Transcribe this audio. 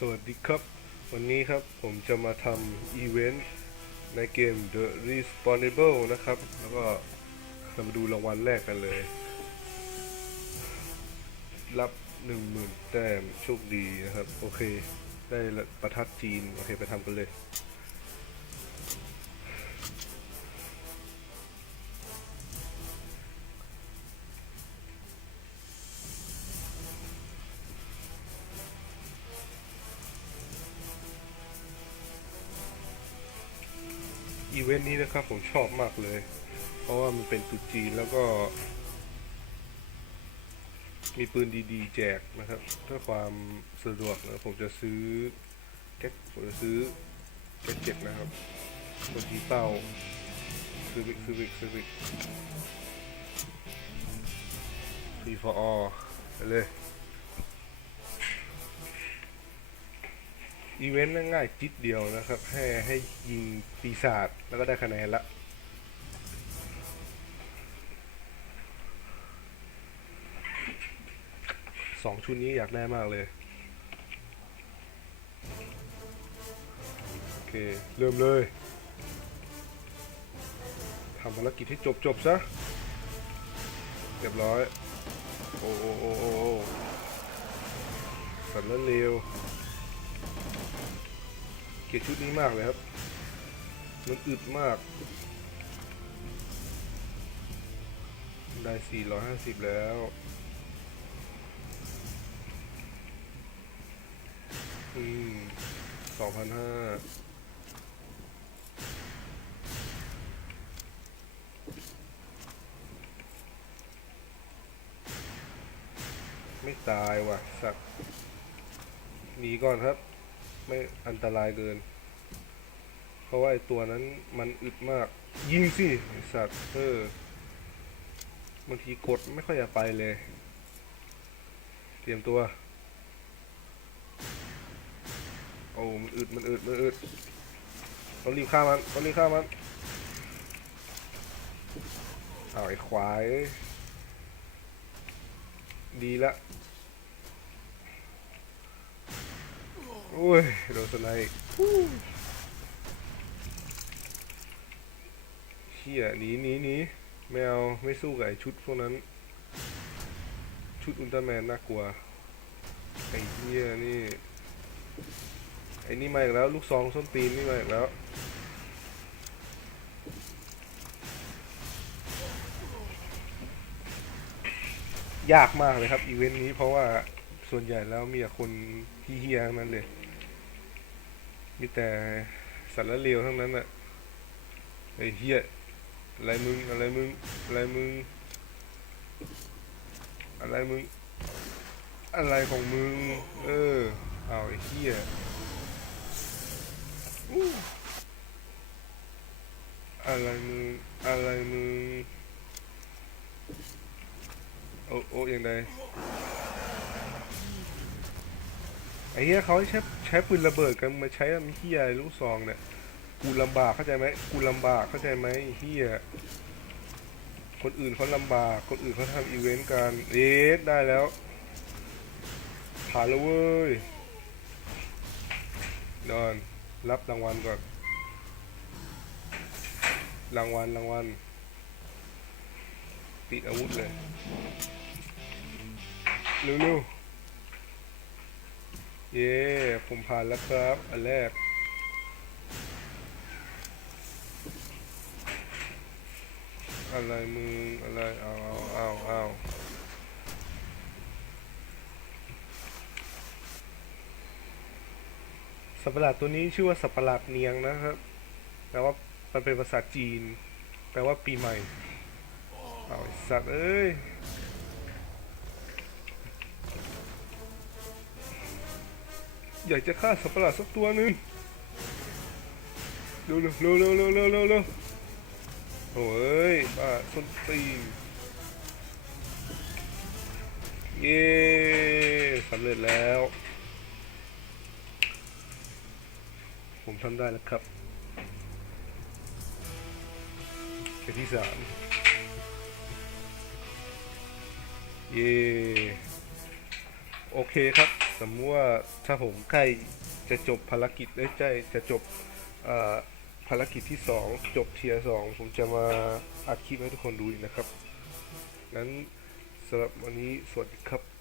สวัสดีครับ วันนี้ครับผมจะมาทำอีเวนต์ในเกม The Responsible นะครับ แล้วก็เรามาดูรางวัลแรกกันเลย รับ 10,000 แต้มโชคดีนะครับ โอเค ได้ประทัดจีน โอเค ไปทำกันเลย อีเวนต์นี้นะครับผมชอบมากเลย เพราะว่ามันเป็นตรุษจีนแล้วก็ มีปืนดีๆ แจกนะครับเพื่อความสะดวกนะผมจะซื้อแก๊สผมจะซื้อแก๊สเจ็บนะครับคนที่เป้าซื้อวิกซื้อวิกซื้อวิกฟีฟอร์ไปเลย อีเวนต์ง่ายๆจิตเดียวนะครับ ให้ให้ยิงปีศาจแล้วก็ได้คะแนนละสองชุดนี้อยากได้มากเลย โอเค เริ่มเลยทำภารกิจให้จบจบๆซะเรียบร้อย โอ้โอ้โอ้โอ้สันแล้วเร็ว เกลียดชุดนี้มากเลยครับ มันอึดมาก ได้ 450 แล้วอืม2,500ไม่ตายว่ะ สักหนีก่อนครับ ไม่อันตรายเกิน เพราะว่าไอตัวนั้นมันอึดมาก ยิงสิสัตว์เออบางทีกดไม่ค่อยอยากไปเลย เตรียมตัว โอ้มันอึดมันอึดมันอึดต้องรีบฆ่ามันต้องรีบฆ่ามันเอาไอ้ควาย ดีละ โอ้ยโดนสไนป์เฮียหนีหนีหนีไม่เอาไม่สู้กับไอชุดพวกนั้น ชุดอุลตร้าแมนน่ากลัว ไอ้เฮียนี่ ไอ้นี่มาอีกแล้ว ลูกซองส้นตีนนี่มาอีกแล้วยากมากเลยครับอีเวนต์นี้เพราะว่าส่วนใหญ่แล้วมีแต่คนที่เฮียๆทั้งนั้นเลย มีแต่สารเลวทั้งนั้นอะไอ้เฮียอะไรมึงอะไรมึงอะไรมึง อะไรมึง อะไรของมึง เออ เอาไอ้เฮียอะไรมึง อะไรมึง โอ้โอ้ยังไงไอ้เหี้ยเขาใช้ใช้ปืนระเบิดกันมาใช้มีเหี้ยลูกซองเนี่ยกูลำบากเข้าใจไหมกูลำบากเข้าใจไหมเหี้ยคนอื่นเขาลำบากคนอื่นเขาทำอีเวนต์กันเอ๊ะได้แล้วผ่านแล้วเว้ยนอนรับรางวัลก่อน รางวัลรางวัลติดอาวุธเลย เร็วๆ เย้ผมผ่านแล้วครับ อันแรก อะไรมึงอะไร เอาเอาเอาเอาสัตว์ประหลาดตัวนี้ชื่อว่าสัตว์ประหลาดเนียงนะครับ แปลว่ามันเป็นภาษาจีน แปลว่าปีใหม่ เอาสัตว์เอ้ย อยากจะฆ่าสัตว์ประหลาดสักตัวหนึ่งเร็วเร็วเร็วเร็วเร็วเร็วเร็วเร็วโอ้ยบ้าส้นตีนเย้สำเร็จแล้ว ผมทำได้แล้วครับเกมที่สามเย้โอเคครับ สมมติว่าถ้าผมใกล้จะจบภารกิจได้ใจจะจบภารกิจที่สองจบเทียสองผมจะมาอัดคลิปให้ทุกคนดูอีกนะครับ นั้นสำหรับวันนี้สวัสดีครับ